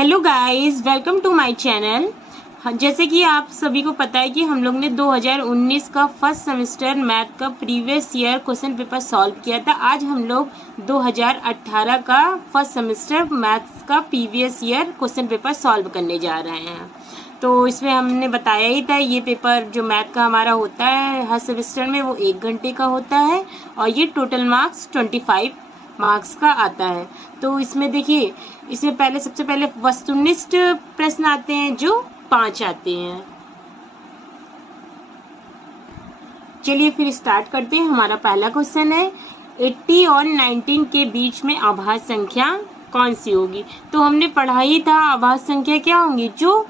Hello guys, welcome to my channel. जैसे कि आप सभी को पता है कि हम लोग ने 2019 का फर्स्ट सेमेस्टर मैथ का previous year question paper solve किया था। आज हम लोग 2018 का फर्स्ट सेमेस्टर मैथ्स का previous year question paper solve करने जा रहे हैं। तो इसमें हमने बताया ही था, ये पेपर जो मैथ का हमारा होता है हर सेमेस्टर में वो 1 घंटे का होता है और ये टोटल मार्क्स 25 मार्क्स का आता है। तो इसमें देखिए, इसमें सबसे पहले वस्तुनिष्ठ प्रश्न आते हैं जो 5 आते हैं। चलिए फिर स्टार्ट करते हैं। हमारा पहला क्वेश्चन है 80 और 19 के बीच में अभाज्य संख्या कौन सी होगी। तो हमने पढ़ा ही था अभाज्य संख्या क्या होंगी, जो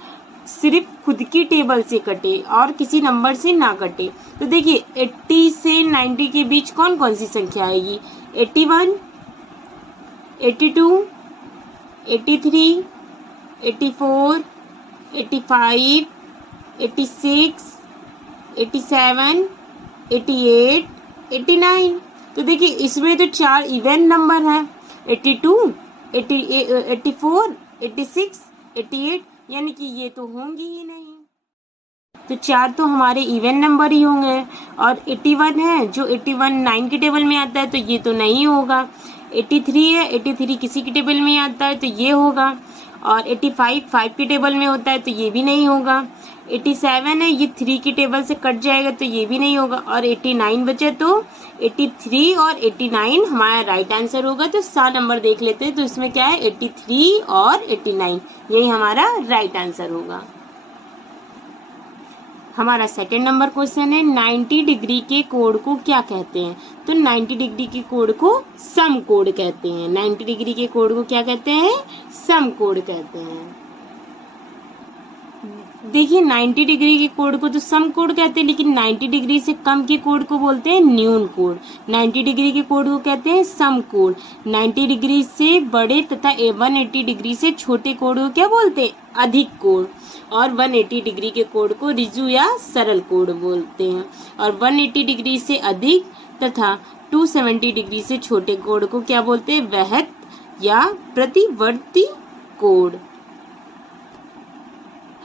सिर्फ खुद की टेबल से कटे और किसी नंबर से ना कटे। तो देखिए 80 से 90 के बीच कौन कौन सी संख्या आएगी, 81, 82, 83, 84, 85, 86, 87, 88, 89। तो देखिए इसमें तो 4 इवन नंबर हैं, 82, 84, 86, 88, यानी कि ये तो होंगी ही नहीं। तो 4 तो हमारे इवन नंबर ही होंगे। और 81 है जो 81 9 की टेबल में आता है, तो ये तो नहीं होगा। 83 है, 83 किसी की टेबल में आता है तो ये होगा। और 85 5 की टेबल में होता है तो ये भी नहीं होगा। 87 है, ये 3 की टेबल से कट जाएगा तो ये भी नहीं होगा। और 89 बचे, तो 83 और 89 हमारा राइट आंसर होगा। तो 7 नंबर देख लेते हैं। तो इसमें क्या है, 83 और 89, यही हमारा राइट आंसर होगा। हमारा सेकंड नंबर क्वेश्चन है 90 डिग्री के कोण को क्या कहते हैं। तो 90 डिग्री के कोण को समकोण कहते हैं। 90 डिग्री के कोण को क्या कहते हैं, समकोण कहते हैं। देखिए 90 डिग्री के कोण को तो समकोण कहते हैं, लेकिन 90 डिग्री से कम के कोण को बोलते हैं न्यून कोण। 90 डिग्री के कोण को कहते हैं समकोण। 90 डिग्री से बड़े तथा 180 डिग्री से छोटे कोण को क्या बोलते हैं, अधिक कोण। और 180 डिग्री के कोण को ऋजु या सरल कोण बोलते हैं। और 180 डिग्री से अधिक तथा 270 डिग्री से छोटे कोण को क्या बोलते हैं, वृहत या प्रतिवर्ती कोण।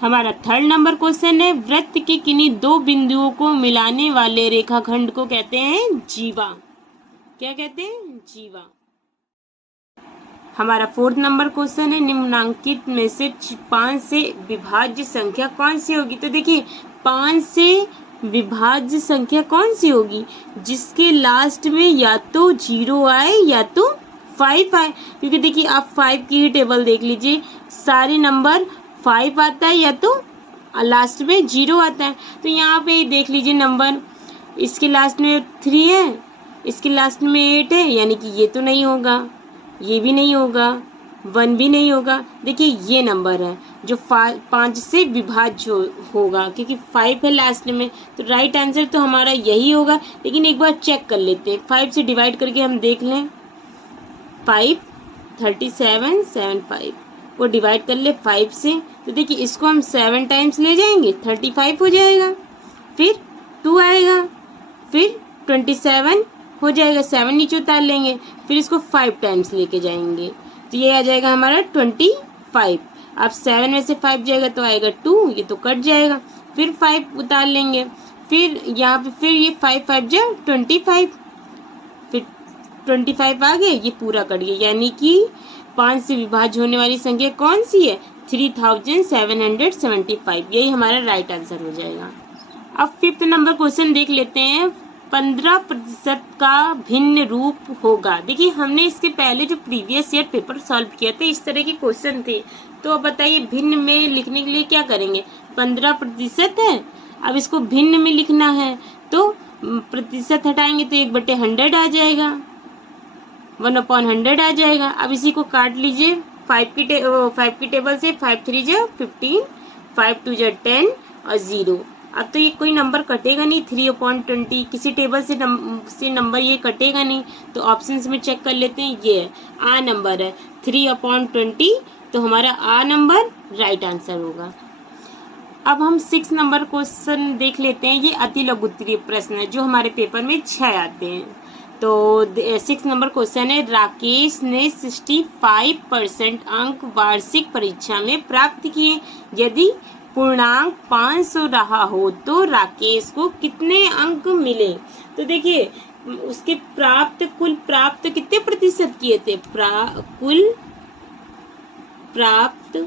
हमारा थर्ड नंबर क्वेश्चन है वृत्त के किन्हीं 2 बिंदुओं को मिलाने वाले रेखाखंड को कहते हैं जीवा। क्या कहते हैं, जीवा। हमारा फोर्थ नंबर क्वेश्चन है निम्नांकित में से 5 से विभाज्य संख्या कौन सी होगी। तो देखिए 5 से विभाज्य संख्या कौन सी होगी, जिसके लास्ट में या तो 0 आए या तो 5 आए। क्योंकि देखिए आप 5 की ही टेबल देख लीजिए, सारे नंबर 5 आता है या तो लास्ट में 0 आता है। तो यहाँ पे देख लीजिए नंबर, इसके लास्ट में 3 है, इसके लास्ट में 8 है, यानी कि ये तो नहीं होगा, ये भी नहीं होगा, 1 भी नहीं होगा। देखिए ये नंबर है जो 5 से विभाज्य होगा, क्योंकि 5 है लास्ट में। तो राइट आंसर तो हमारा यही होगा। लेकिन एक बार चेक कर लेते हैं, 5 से डिवाइड करके हम देख लें। 5 37 7 5 वो डिवाइड कर ले 5 से। तो देखिए इसको हम 7 टाइम्स ले जाएंगे, 35 हो जाएगा। फिर 2 आएगा, फिर 27 हो जाएगा, 7 नीचे उतार लेंगे। फिर इसको 5 टाइम्स लेके जाएंगे, तो ये आ जाएगा हमारा 25। अब 7 में से 5 जाएगा तो आएगा 2, ये तो कट जाएगा। फिर 5 उतार लेंगे, फिर यहाँ पे फिर ये 5 5 जा 25, फिर 25 आ गए, ये पूरा कट गया। यानी कि 5 से विभाज्य होने वाली संख्या कौन सी है, 3775। यही हमारा राइट आंसर हो जाएगा। अब 5th नंबर क्वेश्चन देख लेते हैं 15% का भिन्न रूप होगा। देखिए हमने इसके पहले जो प्रीवियस ईयर पेपर सॉल्व किया था इस तरह के क्वेश्चन थे। तो अब बताइए भिन्न में लिखने के लिए क्या करेंगे, 15% है, अब इसको भिन्न में लिखना है तो प्रतिशत हटाएंगे तो 1/100 आ जाएगा, 1/100 आ जाएगा। अब इसी को काट लीजिए 5 की टेबल से, 5 3 जा 15, 5 2 जा 10 और 0। अब तो ये कोई नंबर कटेगा नहीं, 3/20 किसी टेबल से नंबर ये कटेगा नहीं। तो ऑप्शंस में चेक कर लेते हैं, ये है आ नंबर है 3/20, तो हमारा आ नंबर राइट आंसर होगा। अब हम 6 नंबर क्वेश्चन देख लेते हैं। ये अति लघु उत्तरीय प्रश्न है जो हमारे पेपर में 6 आते हैं। तो 6 नंबर क्वेश्चन है, राकेश ने 65% अंक वार्षिक परीक्षा में प्राप्त किए। यदि पूर्णांक 500 रहा हो तो राकेश को कितने अंक मिले? तो देखिए उसके कुल प्राप्त कितने प्रतिशत किए थे? कुल प्राप्त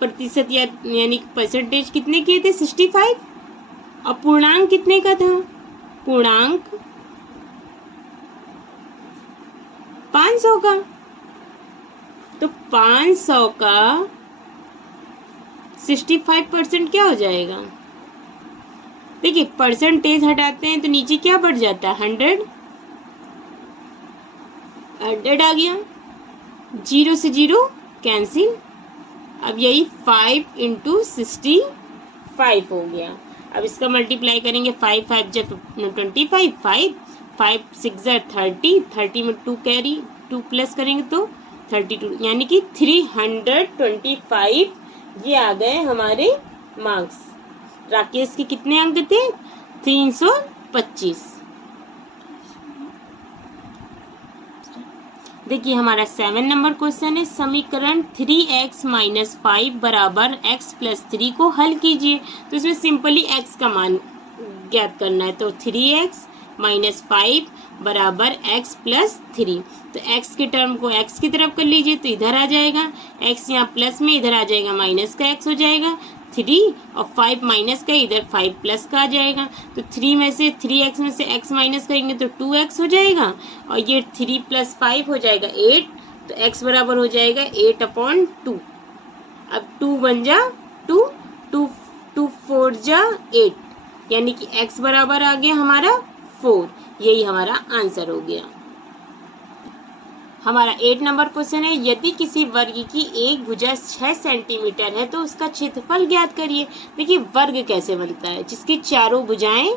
प्रतिशत यानी परसेंटेज कितने किए थे? 65। और पूर्णांक कितने का था? पूर्णांक 500 का। तो 500 का 65% क्या हो जाएगा? देखिए परसेंटेज हटाते हैं तो नीचे क्या बढ़ जाता है? 100 आ गया, 0 से 0 कैंसिल। अब यही 5 × 65 हो गया। अब इसका मल्टीप्लाई करेंगे, 5 5 जा 25, 5 6 जा 30, 30 में 2 कैरी 2 प्लस करेंगे तो 32, यानी कि 325 ये आ गए हमारे मार्क्स। राकेश के कितने अंक थे? 325। देखिए हमारा 7 नंबर क्वेश्चन है, समीकरण 3x - 5 = x + 3 को हल कीजिए। तो इसमें सिंपली x का मान ज्ञात करना है। तो 3x - 5 = x + 3। तो x के टर्म को x की तरफ कर लीजिए तो इधर आ जाएगा, x यहाँ प्लस में, इधर आ जाएगा माइनस का x हो जाएगा 3, और 5 माइनस का, इधर 5 प्लस का आ जाएगा। तो 3 में से 3x में से x माइनस करेंगे तो 2x हो जाएगा, और ये 3 + 5 हो जाएगा 8। तो x बराबर हो जाएगा 8/2। अब 2 बन जा 2, 2 4 जा 8, यानी कि x बराबर आ गया हमारा 4। यही हमारा आंसर हो गया। हमारा 8 नंबर क्वेश्चन है, यदि किसी वर्ग की एक भुजा 6 सेंटीमीटर है तो उसका क्षेत्रफल ज्ञात करिए। देखिए वर्ग कैसे बनता है? जिसकी चारों भुजाएं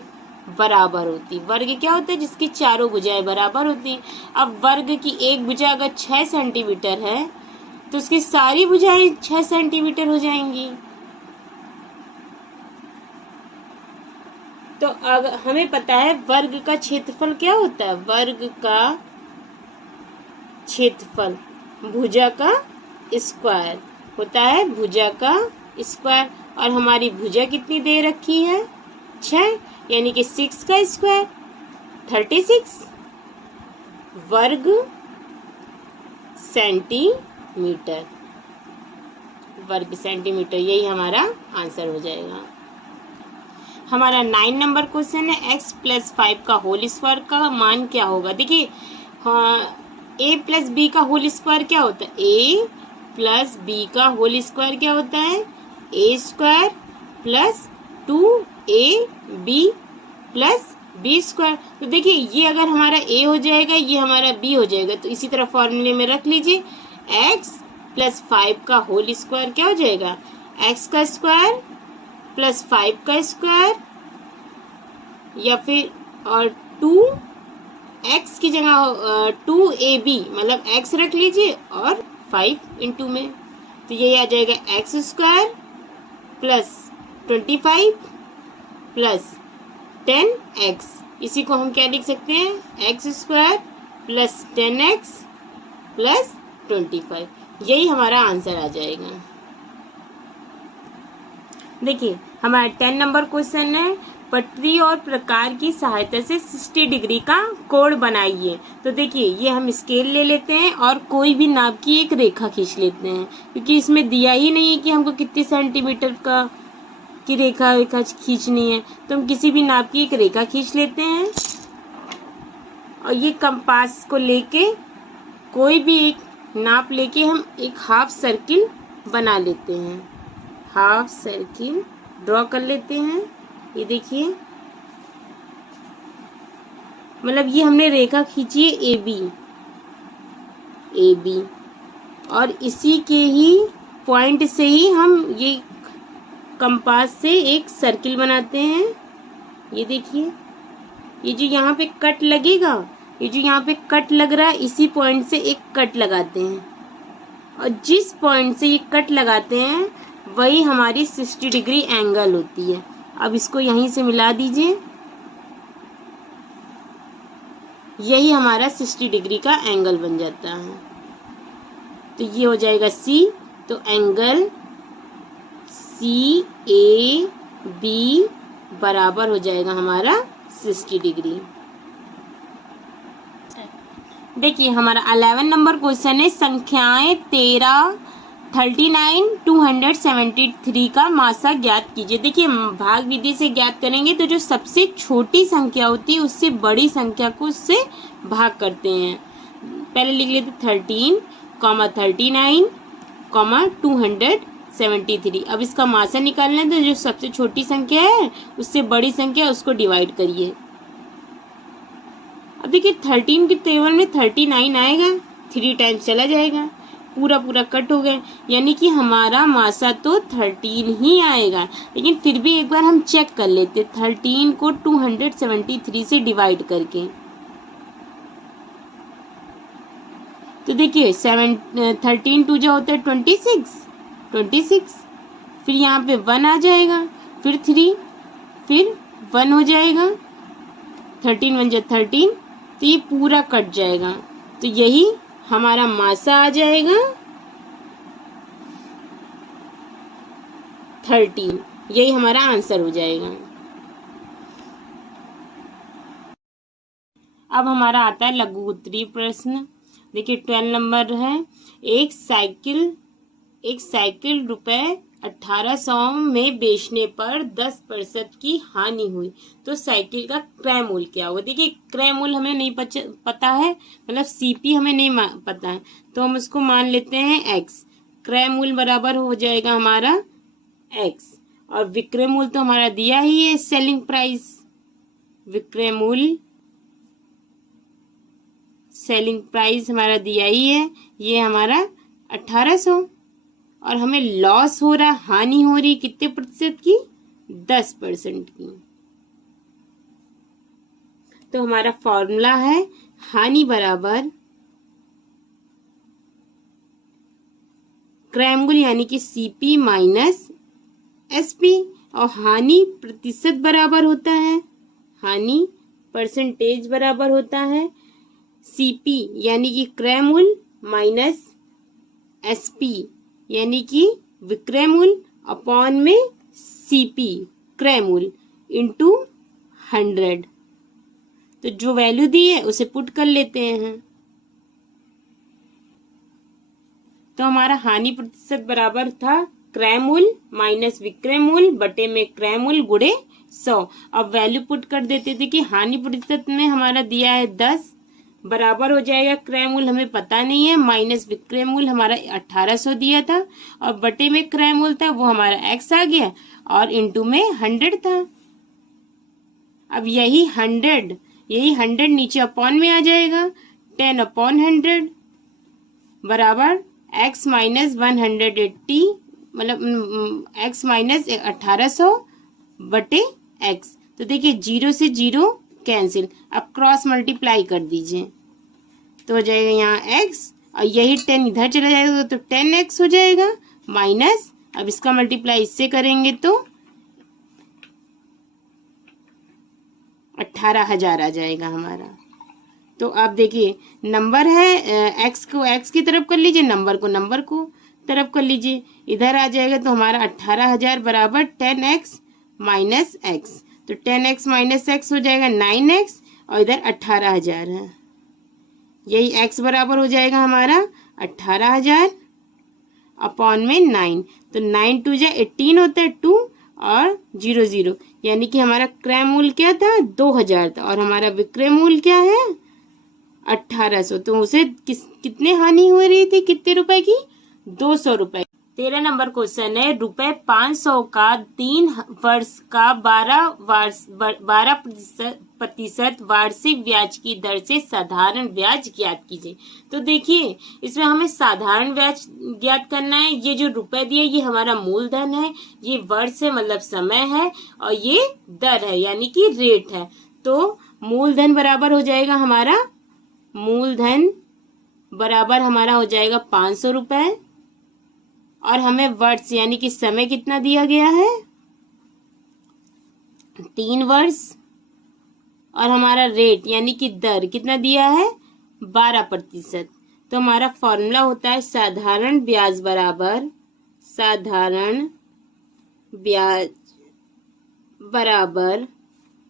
बराबर होती। वर्ग क्या होता है? जिसकी चारों भुजाएं बराबर होती। अब वर्ग की एक भुजा अगर 6 सेंटीमीटर है तो उसकी सारी भुजाएं 6 सेंटीमीटर हो जाएंगी। तो अगर हमें पता है वर्ग का क्षेत्रफल क्या होता है? वर्ग का क्षेत्रफल भुजा का स्क्वायर होता है, भुजा का स्क्वायर। और हमारी भुजा कितनी दे रखी है? 6, यानी कि 6 का स्क्वायर 36 वर्ग सेंटीमीटर। वर्ग सेंटीमीटर, यही हमारा आंसर हो जाएगा। हमारा 9 नंबर क्वेश्चन है, x + 5 का होल स्क्वायर का मान क्या होगा? देखिए हाँ, a + b का होल स्क्वायर क्या होता है? a + b का होल स्क्वायर क्या होता है? a² + 2ab + b²। तो देखिए ये अगर हमारा a हो जाएगा, ये हमारा b हो जाएगा। तो इसी तरह फॉर्मूले में रख लीजिए, x + 5 का होल स्क्वायर क्या हो जाएगा? x का स्क्वायर + 5 का स्क्वायर, या फिर और 2x की जगह 2ab मतलब x रख लीजिए और 5 × में। तो ये आ जाएगा x² + 25 + 10x। इसी को हम क्या लिख सकते हैं? x² + 10x + 25। यही हमारा आंसर आ जाएगा। देखिए हमारा 10 नंबर क्वेश्चन है, पटरी और प्रकार की सहायता से 60 डिग्री का कोण बनाइए। तो देखिए ये हम स्केल ले लेते हैं और कोई भी नाप की एक रेखा खींच लेते हैं, क्योंकि इसमें दिया ही नहीं है कि हमको कितने सेंटीमीटर का की रेखा खींचनी है। तो हम किसी भी नाप की एक रेखा खींच लेते हैं और ये कंपास को लेके कोई भी एक नाप लेके हम एक हाफ सर्किल बना लेते हैं। हाफ सर्किल ड्रॉ कर लेते हैं। ये देखिए मतलब ये हमने रेखा खींची है ए बी और इसी के ही पॉइंट से ही हम ये कंपास से एक सर्किल बनाते हैं। ये देखिए ये जो यहाँ पे कट लगेगा, ये जो यहाँ पे कट लग रहा है, इसी पॉइंट से एक कट लगाते हैं और जिस पॉइंट से ये कट लगाते हैं वही हमारी 60 डिग्री एंगल होती है। अब इसको यहीं से मिला दीजिए। यही हमारा 60 डिग्री का एंगल बन जाता है। तो ये हो जाएगा C। तो एंगल CAB बराबर हो जाएगा हमारा 60 डिग्री। देखिए हमारा 11 नंबर क्वेश्चन है, संख्याएं 13, 39, 273 का मासा ज्ञात कीजिए। देखिए भाग विधि से ज्ञात करेंगे तो जो सबसे छोटी संख्या होती है उससे बड़ी संख्या को उससे भाग करते हैं। पहले लिख लेते 13, 39, 273। अब इसका मासा निकालना है तो जो सबसे छोटी संख्या है उससे बड़ी संख्या उसको डिवाइड करिए। अब देखिए 13 के टेबल में 39 आएगा, 3 टाइम्स चला जाएगा, पूरा पूरा कट हो गया, यानी कि हमारा मासा तो 13 ही आएगा। लेकिन फिर भी एक बार हम चेक कर लेते 13 को 273 से डिवाइड करके। तो देखिए 13 टू जो होता है 26, फिर यहाँ पे 1 आ जाएगा, फिर 3, फिर 1 हो जाएगा, 13 1 जा 13, तो ये पूरा कट जाएगा। तो यही हमारा मासा आ जाएगा 13, यही हमारा आंसर हो जाएगा। अब हमारा आता है लघु उत्तरीय प्रश्न। देखिए 12 नंबर है, एक साइकिल रुपए 1800 में बेचने पर 10% की हानि हुई तो साइकिल का क्रय मूल्य क्या होगा। देखिए क्रय मूल्य हमें नहीं पता है, मतलब CP हमें नहीं पता है, तो हम उसको मान लेते हैं X। क्रय मूल्य बराबर हो जाएगा हमारा X, और विक्रय मूल्य तो हमारा दिया ही है, सेलिंग प्राइस। विक्रय मूल्य सेलिंग प्राइस हमारा दिया ही है, ये हमारा 1800, और हमें लॉस हो रहा, हानि हो रही कितने प्रतिशत की, 10% की। तो हमारा फॉर्मूला है हानि बराबर क्रय मूल्य यानी कि CP माइनस SP, और हानि प्रतिशत बराबर होता है, हानि परसेंटेज बराबर होता है CP यानी कि क्रय मूल्य माइनस SP यानी कि विक्रय मूल्य अपॉन में CP क्रय मूल्य इंटू 100। तो जो वैल्यू दी है उसे पुट कर लेते हैं। तो हमारा हानि प्रतिशत बराबर था क्रय मूल्य माइनस विक्रय मूल्य बटे में क्रय मूल्य गुणे 100। अब वैल्यू पुट कर देते थे कि हानि प्रतिशत में हमारा दिया है 10, बराबर हो जाएगा क्रय मूल्य हमें पता नहीं है माइनस विक्रय मूल्य हमारा 1800 दिया था, और बटे में क्रय मूल्य था वो हमारा X आ गया, और इंटू में 100 था। अब यही 100 नीचे अपॉन में आ जाएगा, 10/100 बराबर X माइनस 180, मतलब X माइनस 1800 बटे X। तो देखिए 0 से 0 कैंसिल, अब क्रॉस मल्टीप्लाई कर दीजिए तो हो जाएगा यहाँ X, और यही 10 इधर चला जाएगा तो 10X हो जाएगा माइनस, अब इसका मल्टीप्लाई इससे करेंगे तो 18,000 आ जाएगा हमारा। तो आप देखिए नंबर है X को X की तरफ कर लीजिए, नंबर को नंबर को तरफ कर लीजिए, इधर आ जाएगा तो हमारा 18,000 बराबर 10X माइनस X। तो 10X माइनस X हो जाएगा 9X, और इधर 18,000 है, यही X बराबर हो जाएगा हमारा 18,000 अपॉन में 9। तो 9 2 जा 18 होता है 2 और 0 0, यानी कि हमारा क्रय मूल्य क्या था 2000 था, और हमारा विक्रय मूल्य क्या है 1800। तो उसे कितने हानि हो रही थी, कितने रुपए की, 200 रुपए। 13 नंबर क्वेश्चन है, रुपए 500 का 3 वर्ष का 12% वार्षिक ब्याज की दर से साधारण ब्याज ज्ञात कीजिए। तो देखिए इसमें हमें साधारण ब्याज ज्ञात करना है। ये जो रुपए दिए ये हमारा मूलधन है, ये वर्ष है मतलब समय है, और ये दर है यानी कि रेट है। तो मूलधन बराबर हो जाएगा हमारा, मूलधन बराबर हमारा हो जाएगा 500 रुपए, और हमें वर्ष यानी कि समय कितना दिया गया है 3 वर्ष, और हमारा रेट यानी कि दर कितना दिया है 12%। तो हमारा फॉर्मूला होता है साधारण ब्याज बराबर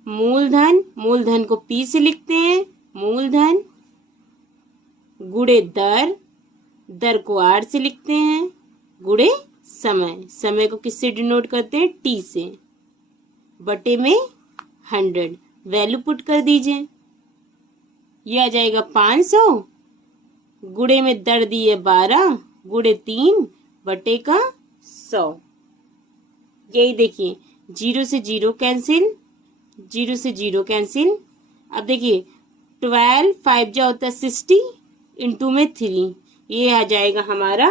मूलधन, मूलधन को P से लिखते हैं, मूलधन गुणे दर, दर को R से लिखते हैं, गुणे समय, समय को किससे डिनोट करते हैं T से, बटे में 100। वैल्यू पुट कर दीजिए, ये आ जाएगा 500, गुणे में दर दी है 12, गुणे 3 बटे का 100। यही देखिए 0 से 0 कैंसिल, 0 से 0 कैंसिल। अब देखिए 12 5 जा होता है 60, इंटू में 3, ये आ जाएगा हमारा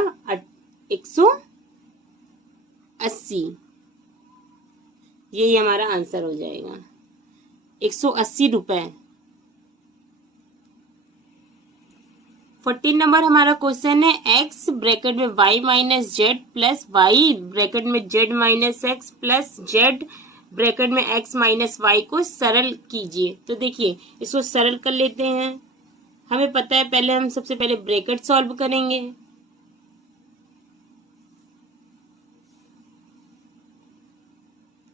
180। यही हमारा आंसर हो जाएगा 180 रुपए। 14 नंबर हमारा क्वेश्चन है x ब्रैकेट में y minus Z plus Y bracket में z minus X plus z bracket में x माइनस वाई को सरल कीजिए। तो देखिए इसको सरल कर लेते हैं। हमें पता है पहले हम सबसे पहले ब्रैकेट सॉल्व करेंगे।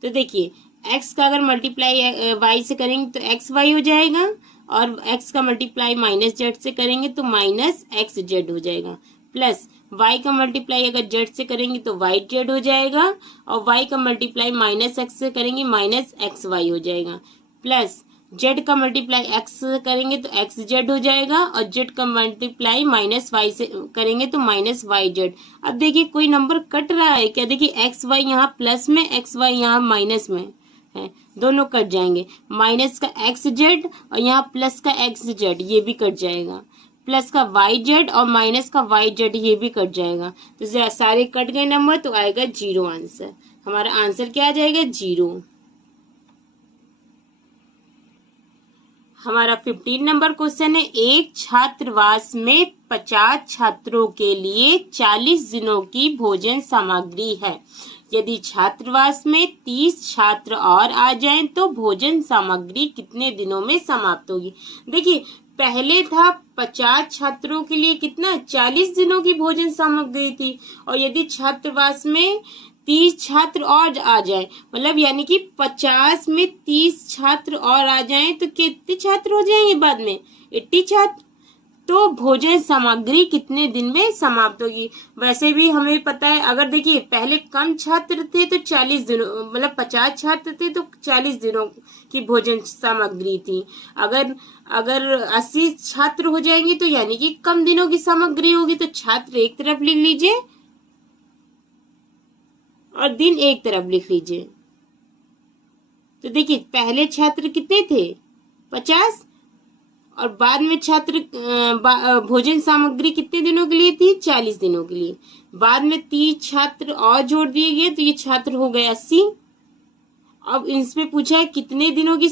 तो देखिए x का अगर मल्टीप्लाई y से करेंगे तो एक्स वाई हो जाएगा, और x का मल्टीप्लाई माइनस जेड से करेंगे तो माइनस एक्स जेड हो जाएगा, प्लस y का मल्टीप्लाई अगर z से करेंगे तो वाई जेड हो जाएगा, और y का मल्टीप्लाई माइनस एक्स से करेंगे माइनस एक्स वाई हो जाएगा, प्लस z का मल्टीप्लाई x से करेंगे तो एक्स जेड हो जाएगा, और z का मल्टीप्लाई माइनस y से करेंगे तो माइनस वाई जेड। अब देखिए कोई नंबर कट रहा है क्या? देखिए एक्स वाई यहाँ प्लस में, एक्स वाई यहाँ माइनस में है, दोनों कट जाएंगे। माइनस का एक्स जेड और यहाँ प्लस का एक्स जेड, ये भी कट जाएगा। प्लस का वाई जेड और माइनस का वाई जेड, ये भी कट जाएगा। तो सारे कट गए नंबर, तो आएगा 0 आंसर। हमारा आंसर क्या आ जाएगा? 0। हमारा 15 नंबर क्वेश्चन है, एक छात्रावास में 50 छात्रों के लिए 40 दिनों की भोजन सामग्री है। यदि छात्रावास में 30 छात्र और आ जाएं तो भोजन सामग्री कितने दिनों में समाप्त होगी? देखिए पहले था 50 छात्रों के लिए कितना 40 दिनों की भोजन सामग्री थी, और यदि छात्रावास में 30 छात्र और आ जाए, मतलब यानी कि 50 में 30 छात्र और आ जाएं तो कितने छात्र हो जाएंगे बाद में? 80 छात्र। तो भोजन सामग्री कितने दिन में समाप्त होगी? वैसे भी हमें पता है, अगर देखिए पहले कम छात्र थे तो 40 दिनों, मतलब 50 छात्र थे तो 40 दिनों की भोजन सामग्री थी। अगर 80 छात्र हो जाएंगे तो यानी कि कम दिनों की सामग्री होगी। तो छात्र एक तरफ लिख लीजिए और दिन एक तरफ लिख लीजिए। तो देखिए पहले छात्र कितने थे? 50, और बाद में छात्र भोजन सामग्री कितने दिनों के लिए थी? 40 दिनों के लिए। बाद में 30 छात्र और जोड़ दिए गए तो ये छात्र हो गए 80। अब इसमें पूछा है कितने दिनों की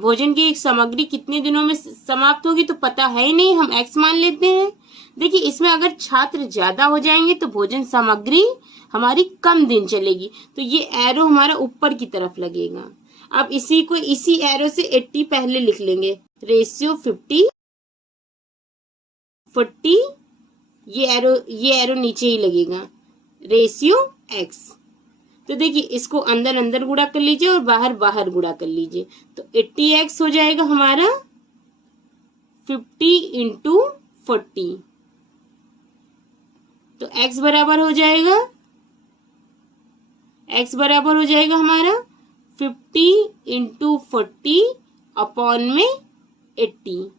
भोजन की सामग्री कितने दिनों में समाप्त होगी, तो पता है ही नहीं, हम x मान लेते हैं। देखिए इसमें अगर छात्र ज्यादा हो जाएंगे तो भोजन सामग्री हमारी कम दिन चलेगी, तो ये एरो हमारा ऊपर की तरफ लगेगा। अब इसी एरो से 80 पहले लिख लेंगे, रेशियो 50/40, ये एरो नीचे ही लगेगा, रेशियो x। तो देखिए इसको अंदर अंदर गुणा कर लीजिए और बाहर बाहर गुणा कर लीजिए, तो 80x हो जाएगा हमारा 50 × 40। तो x बराबर हो जाएगा हमारा 50 × 40 अपॉन में 80।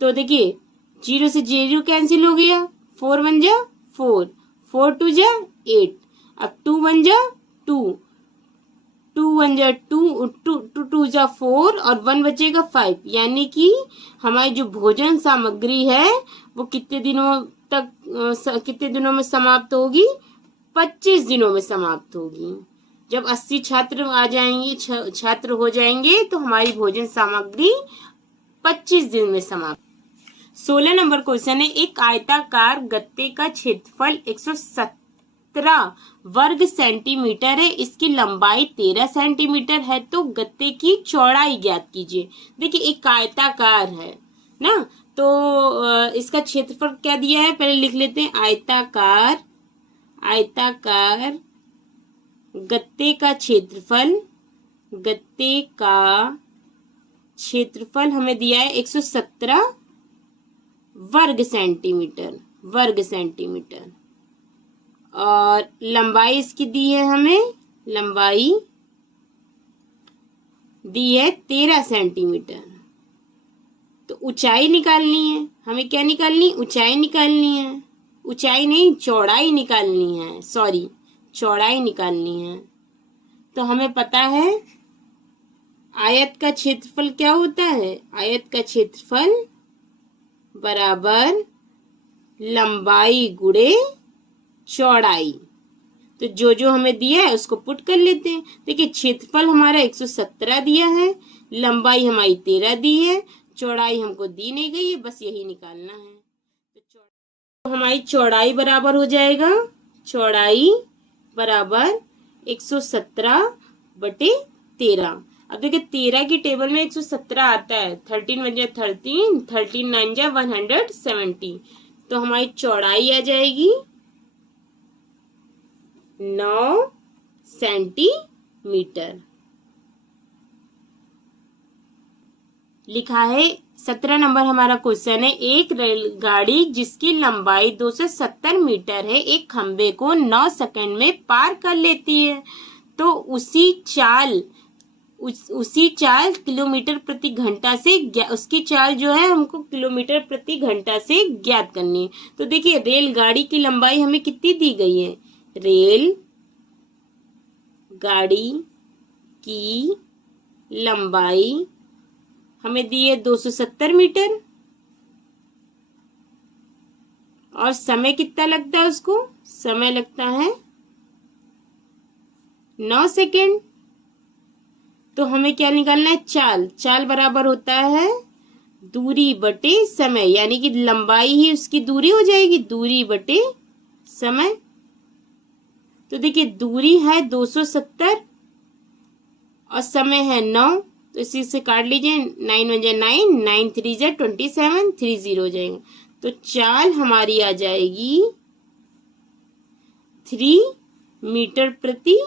तो देखिए 0 से 0 कैंसिल हो गया, 4 1 जा 4, 4 2 जा 8, अब 2 1 जा 2, 2 1 जा 2, 2 जा 4 और 1 बचेगा 5। यानी कि हमारी जो भोजन सामग्री है वो कितने दिनों में समाप्त होगी? 25 दिनों में समाप्त होगी। जब 80 छात्र हो जाएंगे तो हमारी भोजन सामग्री 25 दिन में समाप्त। 16 नंबर क्वेश्चन है, एक आयताकार गत्ते का क्षेत्रफल 117 वर्ग सेंटीमीटर है, इसकी लंबाई 13 सेंटीमीटर है, तो गत्ते की चौड़ाई ज्ञात कीजिए। देखिए एक आयताकार है ना, तो इसका क्षेत्रफल क्या दिया है पहले लिख लेते हैं। आयताकार गत्ते का क्षेत्रफल हमें दिया है 117 वर्ग सेंटीमीटर और लंबाई इसकी दी है, हमें लंबाई दी है 13 सेंटीमीटर। तो ऊंचाई निकालनी है हमें, क्या निकालनी, ऊंचाई निकालनी है, ऊंचाई नहीं चौड़ाई निकालनी है, चौड़ाई निकालनी है। तो हमें पता है आयत का क्षेत्रफल क्या होता है, आयत का क्षेत्रफल बराबर लंबाई गुणे चौड़ाई। तो जो हमें दिया है उसको पुट कर लेते हैं। देखिए क्षेत्रफल हमारा 117 दिया है, लंबाई हमारी 13 दी है, चौड़ाई हमको दी नहीं गई है, बस यही निकालना है। तो हमारी चौड़ाई बराबर हो जाएगा, चौड़ाई बराबर 117/13। अब देखिए 13 की टेबल में 117 आता है, 13 × 13, 13 9 × 170। तो हमारी चौड़ाई आ जाएगी 9 सेंटीमीटर। लिखा है 17 नंबर हमारा क्वेश्चन है, एक रेलगाड़ी जिसकी लंबाई 270 मीटर है एक खंबे को 9 सेकंड में पार कर लेती है, तो उसी चाल किलोमीटर प्रति घंटा से, उसकी चाल जो है हमको किलोमीटर प्रति घंटा से ज्ञात करनी है। तो देखिए रेलगाड़ी की लंबाई हमें कितनी दी गई है, रेल गाड़ी की लंबाई हमें दी है 270 मीटर और समय कितना लगता है उसको, समय लगता है 9 सेकेंड। तो हमें क्या निकालना है, चाल बराबर होता है दूरी बटे समय, यानी कि लंबाई ही उसकी दूरी हो जाएगी, दूरी बटे समय। तो देखिए दूरी है 270 और समय है 9, तो इसी से काट लीजिए, 9 × 9, 9 × 3 = 27, 30 हो जाएगा। तो चाल हमारी आ जाएगी 3 मीटर प्रति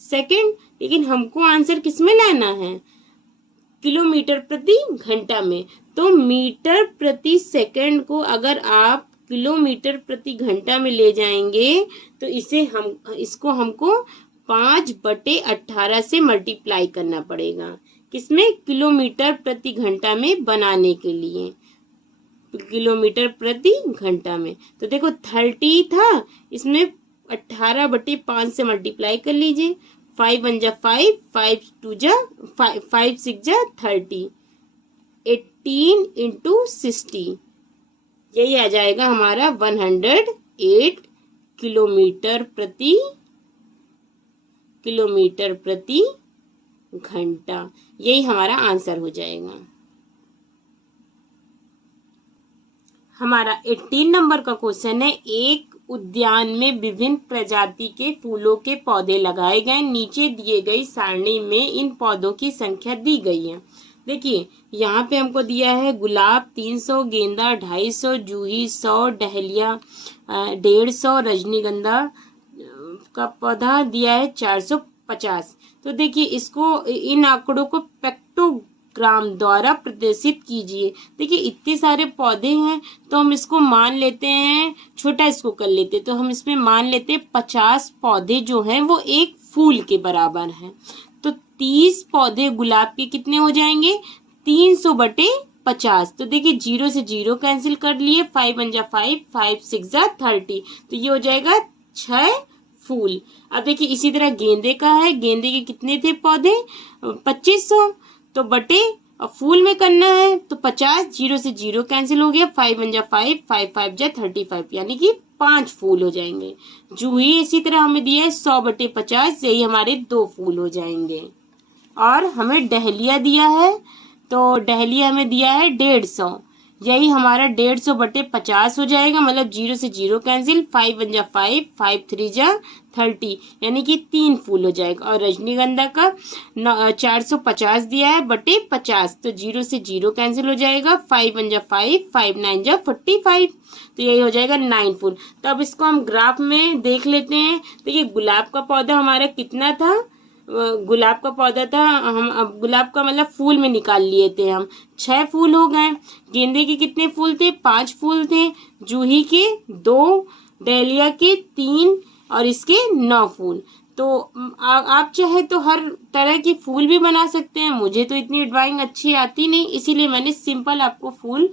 सेकेंड। लेकिन हमको आंसर किस में लाना है, किलोमीटर प्रति घंटा में। तो मीटर प्रति सेकंड को अगर आप किलोमीटर प्रति घंटा में ले जाएंगे तो इसको हमको 5/18 से मल्टीप्लाई करना पड़ेगा, किसमें, किलोमीटर प्रति घंटा में बनाने के लिए, किलोमीटर प्रति घंटा में। तो देखो 30 था, इसमें 18/5 से मल्टीप्लाई कर लीजिए, 5 × 5, 5 × 6 = 30, 18 × 60, यही आ जाएगा हमारा 108 किलोमीटर प्रति घंटा। यही हमारा आंसर हो जाएगा। हमारा 18 नंबर का क्वेश्चन है, एक उद्यान में विभिन्न प्रजाति के फूलों के पौधे लगाए गए, नीचे दिए गई सारणी में इन पौधों की संख्या दी गई है। देखिए यहाँ पे हमको दिया है गुलाब 300, गेंदा 250, जूही 100, डहलिया 150, रजनीगंधा का पौधा दिया है 450। तो देखिए इसको, इन आंकड़ों को पेक्टोग्राम द्वारा प्रदर्शित कीजिए। देखिए इतने सारे पौधे हैं तो हम इसको मान लेते हैं, छोटा इसको कर लेते, तो हम इसमें मान लेते हैं 50 पौधे जो हैं वो एक फूल के बराबर हैं। तो 30 पौधे गुलाब के कितने हो जाएंगे, 300/50। तो देखिए 0 से 0 कैंसिल कर लिए, 5 × 5, 5 × 6 = 30, तो ये हो जाएगा 6 फूल। अब देखिए इसी तरह गेंदे का है, गेंदे के कितने थे पौधे, 2500, तो बटे अब फूल में करना है तो 50, 0 से 0 कैंसिल हो गया, 5 × 5, 5 × 5 = 35, यानी कि 5 फूल हो जाएंगे। जूही इसी तरह हमें दिया है 100/50, यही हमारे 2 फूल हो जाएंगे। और हमें डहलिया दिया है, तो डहलिया हमें दिया है 150, यही हमारा 150/50 हो जाएगा, मतलब 0 से 0 कैंसिल, 5 1 जा 5, 5 3 जा 30, यानी कि 3 फूल हो जाएगा। और रजनीगंधा का 450 दिया है बटे 50, तो 0 से 0 कैंसिल हो जाएगा, 5 1 जा 5, 5 9 जा 45, तो यही हो जाएगा 9 फूल। तो अब इसको हम ग्राफ में देख लेते हैं। देखिए गुलाब का पौधा हमारा कितना था, गुलाब का पौधा था, हम अब गुलाब का मतलब फूल में निकाल लिए थे हम, 6 फूल हो गए। गेंदे के कितने फूल थे, 5 फूल थे। जूही के 2, डहलिया के 3 और इसके 9 फूल। तो आप चाहे तो हर तरह के फूल भी बना सकते हैं। मुझे तो इतनी ड्राइंग अच्छी आती नहीं, इसीलिए मैंने सिंपल आपको फूल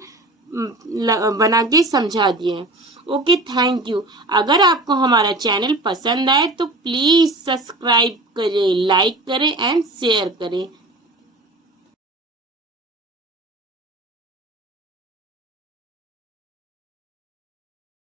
बना के समझा दिए। Okay, thank you. अगर आपको हमारा चैनल पसंद आए तो प्लीज सब्सक्राइब करें, लाइक करें एंड शेयर करें।